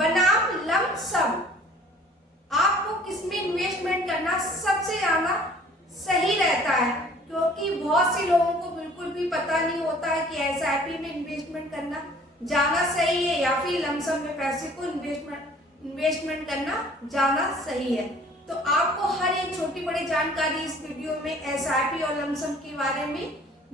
बनाम लंप सम, आपको किसमें इन्वेस्टमेंट करना सबसे ज्यादा सही रहता है? क्योंकि बहुत से लोगों को बिल्कुल भी पता नहीं होता है कि एसआईपी में इन्वेस्टमेंट करना ज्यादा सही है या फिर लंप सम में पैसे को इन्वेस्टमेंट करना ज्यादा सही है। तो आपको हर एक छोटी बड़ी जानकारी इस वीडियो में एसआईपी और लंप सम के बारे में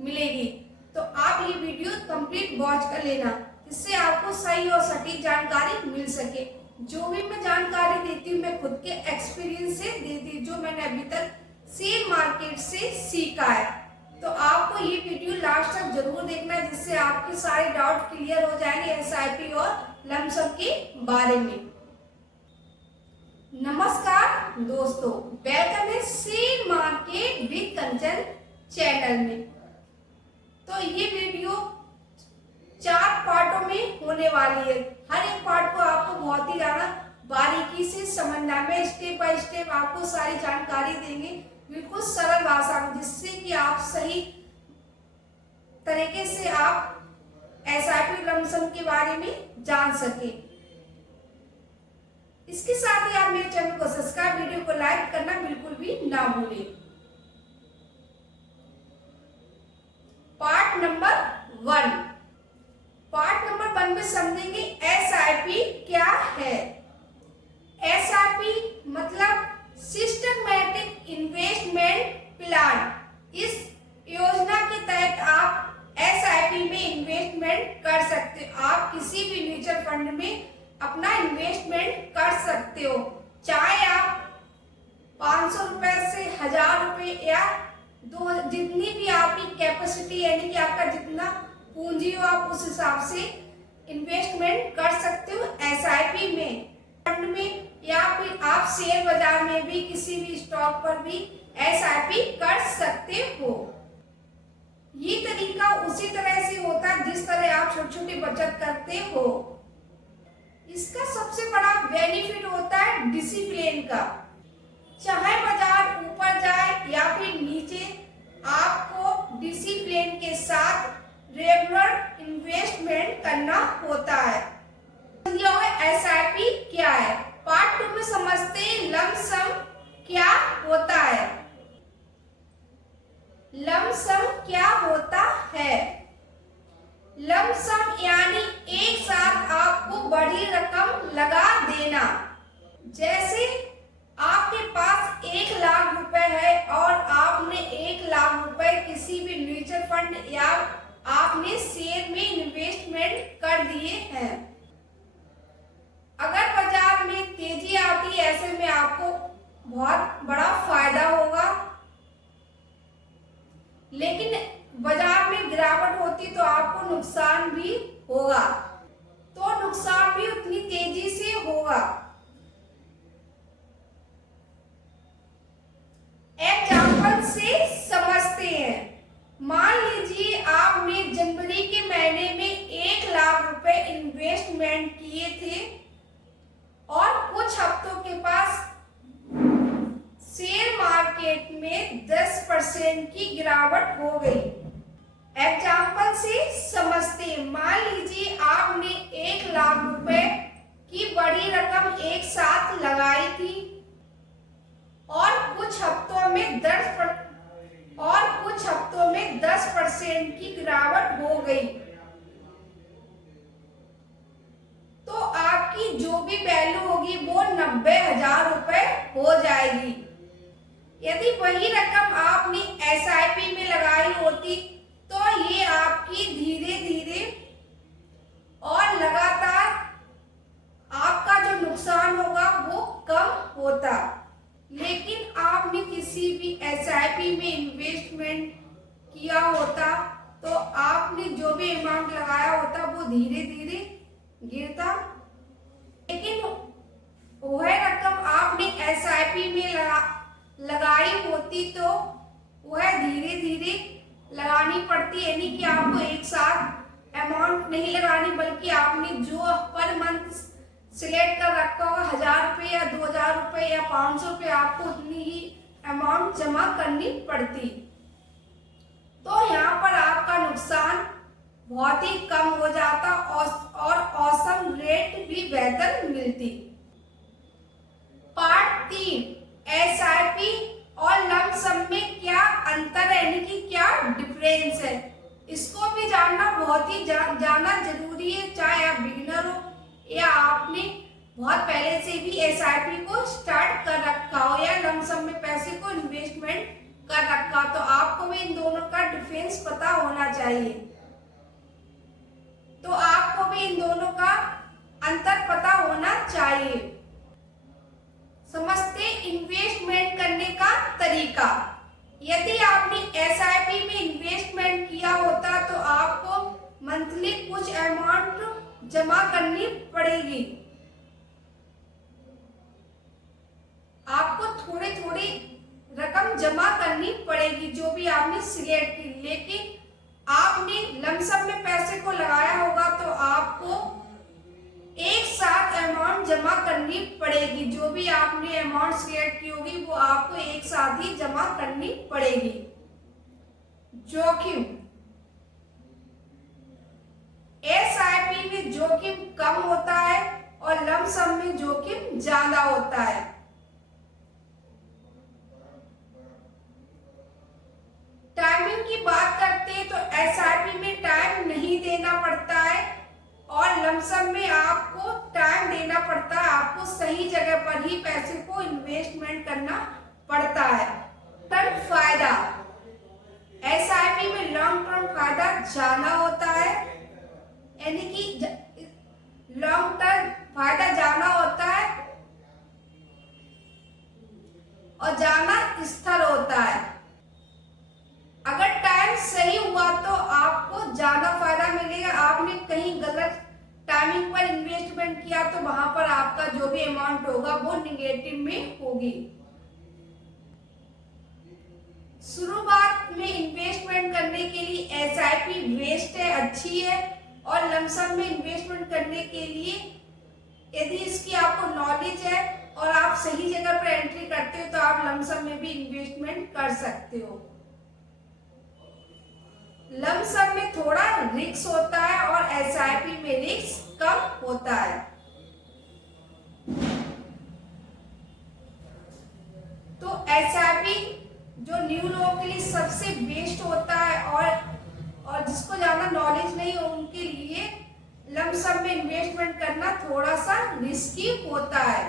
मिलेगी। तो आप ये वीडियो कंप्लीट वॉच कर लेना, जिससे आपको सही और सटीक जानकारी मिल सके। जो भी मैं जानकारी देती हूँ मैं खुद के एक्सपीरियंस से देती हूँ, जो मैंने अभी तक शेयर मार्केट से सीखा है। तो आपको ये वीडियो लास्ट तक जरूर देखना है, जिससे आपके सारे डाउट क्लियर हो जाएंगे एसआईपी और लंप सम के बारे में। नमस्कार दोस्तों, वेलकम है share market with Kanchan channel में। तो ये वीडियो 4 पार्टों में होने वाली है। हर एक पार्ट को आपको बहुत ही ज्यादा बारीकी से समझना है। स्टेप बाय स्टेप आपको सारी जानकारी देंगे, बिल्कुल सरल भाषा में, जिससे कि आप सही तरीके से आप एसआईपी लंप सम के बारे में जान सके। इसके साथ ही आप मेरे चैनल को सब्सक्राइब, वीडियो को लाइक करना बिल्कुल भी ना भूलें। पार्ट नंबर 1 में समझेंगे एसआईपी क्या है। एसआईपी मतलब सिस्टमैटिक इन्वेस्टमेंट प्लान। इस योजना के तहत आप एसआईपी में इन्वेस्टमेंट कर सकते हो। आप किसी भी म्यूचुअल फंड में अपना इन्वेस्टमेंट कर सकते हो, चाहे आप 500 रुपए से 1000 रुपए या जितनी भी आपकी कैपेसिटी, यानी कि आपका जितना पूंजी हो, आप उस हिसाब से इन्वेस्टमेंट कर सकते हो एसआईपी में, फंड में, या फिर आप शेयर बाजार में भी किसी भी स्टॉक पर भी एसआईपी कर सकते हो। ये तरीका उसी तरह से होता है जिस तरह आप छोटी छोटी बचत करते हो। इसका सबसे बड़ा बेनिफिट होता है डिसिप्लिन का। चाहे बाजार ऊपर जाए या फिर नीचे, आपको डिसिप्लिन के साथ रेगुलर इन्वेस्टमेंट करना होता है। एसआईपी क्या है? पार्ट 2 में समझते हैं लंप सम क्या होता है। लंप सम क्या होता है? लंप सम यानी एक साथ आपको बड़ी रकम लगा देना। जैसे आपके पास 1 लाख रुपए है और आपने 1 लाख रुपए किसी भी म्यूचुअल फंड या आपने शेयर में इन्वेस्टमेंट कर दिए हैं। अगर बाजार में तेजी आती है, ऐसे में आपको बहुत बड़ा फायदा होगा, लेकिन बाजार में गिरावट होती तो आपको नुकसान भी होगा। तो नुकसान भी उतनी तेजी से होगा। एग्जाम्पल से समझते हैं। मान लीजिए आपने जनवरी के महीने में 1 लाख रुपए इन्वेस्टमेंट किए थे और कुछ हफ्तों के पास शेयर मार्केट में 10% की गिरावट हो गई। एग्जाम्पल से समझते हैं। मान लीजिए आपने 1 लाख रुपए की बड़ी रकम एक साथ लगाई थी और कुछ हफ्तों में 10% की गिरावट हो गई, तो आपकी जो भी वैल्यू होगी वो 90,000 रुपए हो जाएगी। यदि वही रकम आपने एसआईपी में लगाई होती तो ये आपकी धीरे धीरे और लगातार आपका जो नुकसान होगा वो कम होता। लेकिन आपने किसी भी एसआईपी में इन्वेस्टमेंट किया होता तो आपने जो भी अमाउंट लगाया होता वो धीरे धीरे गिरता, लेकिन वह रकम आपने एसआईपी में लगाई होती तो वह धीरे धीरे लगानी पड़ती, यानी कि आपको एक साथ अमाउंट नहीं लगानी, बल्कि आपने जो पर मंथ सिलेक्ट कर रखा होगा 1000 रुपये या 2000 रुपये या 500 रुपये, आपको उतनी ही अमाउंट जमा करनी पड़ती। तो यहाँ पर आपका नुकसान बहुत ही कम हो जाता और औसम रेट भी बेहतर मिलती। पार्ट 3, एसआईपी और लंप सम में क्या अंतर है, यानी कि क्या डिफरेंस है, इसको भी जानना बहुत ही जाना जरूरी है। चाहे आप बिगिनर हो या आपने बहुत पहले से भी एसआईपी को स्टार्ट कर रखा हो या लंप सम में पैसे को इन्वेस्टमेंट कर रखा, तो आपको भी इन दोनों का डिफरेंस पता होना चाहिए। तो आपको भी इन दोनों का अंतर पता होना चाहिए। समझते इन्वेस्टमेंट करने का तरीका। यदि आपने एसआईपी में इन्वेस्टमेंट किया होता तो आपको मंथली कुछ अमाउंट जमा करनी पड़ेगी। आपको थोड़ी थोड़ी रकम जमा करनी पड़ेगी जो भी आपने सिलेक्ट की। लेकिन आपने लंप सम में पैसे को लगाया होगा तो आपको एक साथ अमाउंट जमा करनी पड़ेगी। जो भी आपने अमाउंट सिलेक्ट की होगी वो आपको एक साथ ही जमा करनी पड़ेगी। जोखिम। एसआईपी में जोखिम कम होता है और लंप सम में जोखिम ज्यादा होता है। टाइमिंग की बात करते हैं तो एसआईपी में टाइम नहीं देना पड़ता है और लंप सम में आपको टाइम देना पड़ता है। आपको सही जगह पर ही पैसे को इन्वेस्टमेंट करना पड़ता है। टर्म फायदा। एसआईपी में लॉन्ग टर्म फायदा ज्यादा होता है, यानी कि लॉन्ग टर्म फायदा ज्यादा होता है और ज्यादा स्थिर होता है। अगर टाइम सही हुआ तो आपको ज्यादा फायदा मिलेगा। आपने कहीं गलत टाइमिंग पर इन्वेस्टमेंट किया तो वहां पर आपका जो भी अमाउंट होगा वो निगेटिव में होगी। शुरुआत में इन्वेस्टमेंट करने के लिए एसआईपी बेस्ट है, अच्छी है, और लंप सम में इन्वेस्टमेंट करने के लिए यदि इसकी आपको नॉलेज है और आप सही जगह पर एंट्री करते हो तो आप लंप सम में भी इन्वेस्टमेंट कर सकते हो। लंप सम में थोड़ा रिस्क होता है और एसआईपी में रिस्क कम होता है। तो एसआईपी जो न्यू लोगों के लिए सबसे बेस्ट होता है और जिसको ज्यादा नॉलेज नहीं हो उनके लिए लंप सम में इन्वेस्टमेंट करना थोड़ा सा रिस्की होता है।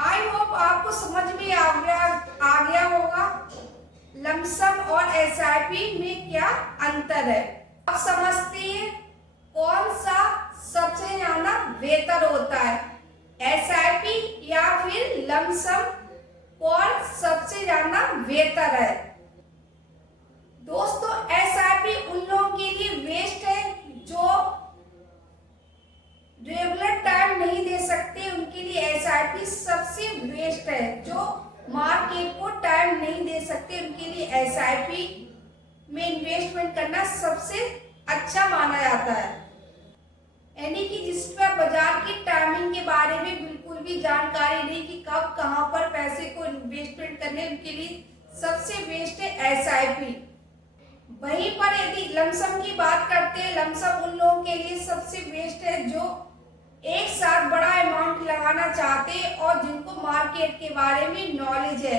आई होप आपको समझ में आ गया होगा लंप सम और एसआईपी में क्या अंतर है। अब समझते हैं कौन सा सबसे ज्यादा बेहतर होता है, एसआईपी या फिर लंप सम, कौन सबसे ज्यादा बेहतर है। दोस्तों एसआईपी उन लोगों के लिए बेस्ट है जो रेगुलर टाइम नहीं दे सकते, उनके लिए एसआईपी सबसे बेस्ट है। जो मार्केट को टाइम नहीं दे सकते उनके लिए एसआईपी में इन्वेस्टमेंट करना सबसे अच्छा माना जाता है। यानी कि जिस पर बाजार की टाइमिंग के बारे में बिल्कुल भी जानकारी नहीं कि कब कहां पर पैसे को इन्वेस्टमेंट करने, उनके लिए सबसे बेस्ट है एसआईपी। वहीं पर यदि लंप सम की बात करते हैं, लंप सम उन लोगों के लिए सबसे बेस्ट है जो एक साथ बड़ा अमाउंट लगाना चाहते हैं और जिनको मार्केट के बारे में नॉलेज है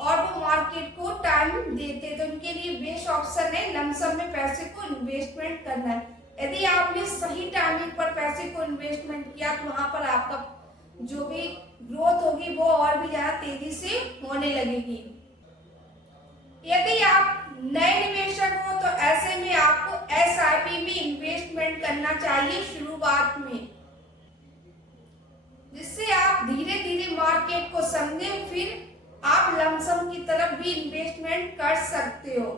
और वो मार्केट को टाइम देते हैं, तो उनके लिए बेस्ट ऑप्शन है लंप सम में पैसे को इन्वेस्टमेंट करना है। यदि आपने सही टाइमिंग पर पैसे को इन्वेस्टमेंट किया तो वहां पर आपका जो भी ग्रोथ होगी वो और भी ज्यादा तेजी से होने लगेगी। यदि आप नए निवेशक हो तो ऐसे में आपको एसआईपी में इन्वेस्टमेंट करना चाहिए शुरुआत में, जिससे आप धीरे धीरे मार्केट को समझें, फिर आप लंप सम की तरफ भी इन्वेस्टमेंट कर सकते हो।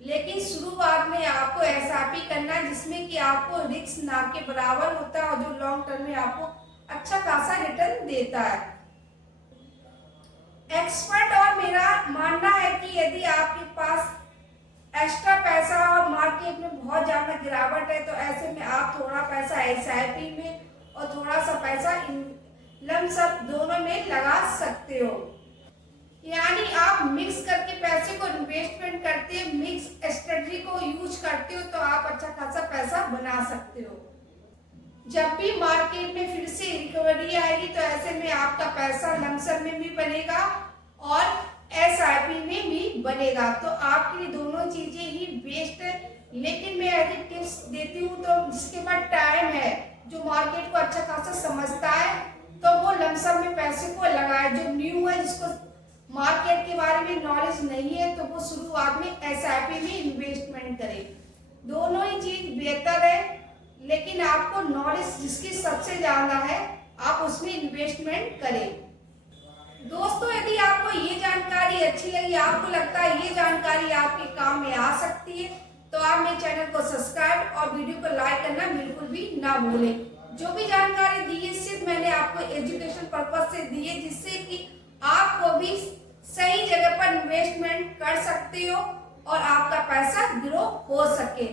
लेकिन शुरुआत में आपको एसआईपी करना है जिसमें कि आपको रिस्क ना के बराबर होता है और जो लॉन्ग टर्म में आपको अच्छा खासा रिटर्न देता है। एक्सपर्ट और मेरा मानना है कि यदि आपके पास एक्स्ट्रा पैसा और मार्केट में बहुत ज्यादा गिरावट है तो ऐसे में आप थोड़ा पैसा एसआईपी में और थोड़ा सा पैसा लंप सम दोनों में लगा सकते हो। यानी आप मिक्स करके पैसे को इन्वेस्टमेंट करते हैं, मिक्स स्ट्रेटजी को यूज करते हो तो आप अच्छा खासा पैसा बना सकते हो। जब भी मार्केट में फिर से रिकवरी आएगी तो ऐसे में आपका पैसा लमसम में भी बनेगा और एसआईपी में भी बनेगा। तो आपके लिए दोनों चीजें ही बेस्ट है। लेकिन मैं यदि टिप्स देती हूँ तो जिसके पास टाइम है, जो मार्केट को अच्छा खासा समझता है, तो वो लमसम में पैसे को लगाए। जो न्यू है, जिसको मार्केट के बारे में नॉलेज नहीं है, तो वो शुरुआत में एसआईपी में इन्वेस्टमेंट करे। दोनों ही चीज बेहतर है, लेकिन आपको नॉलेज जिसकी सबसे ज्यादा है आप उसमें इन्वेस्टमेंट करें। दोस्तों, यदि आपको ये जानकारी अच्छी लगी, आपको लगता है ये जानकारी आपके काम में आ सकती है, तो आप मेरे चैनल को सब्सक्राइब और वीडियो को लाइक करना बिल्कुल भी ना भूलें। जो भी जानकारी दी है सिर्फ मैंने आपको एजुकेशन पर्पज से दी है, जिससे कि आपको भी सही जगह पर इन्वेस्टमेंट कर सकते हो और आपका पैसा ग्रो हो सके।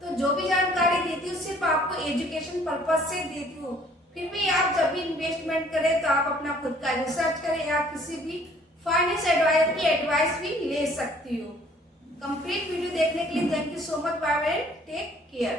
तो जो भी जानकारी देती हूँ सिर्फ आपको एजुकेशन पर्पज से देती हूँ। फिर भी आप जब भी इन्वेस्टमेंट करें तो आप अपना खुद का रिसर्च करें या किसी भी फाइनेंस एडवाइजर की एडवाइस भी ले सकती हो। कंप्लीट वीडियो देखने के लिए thank you so much. Bye bye, take care.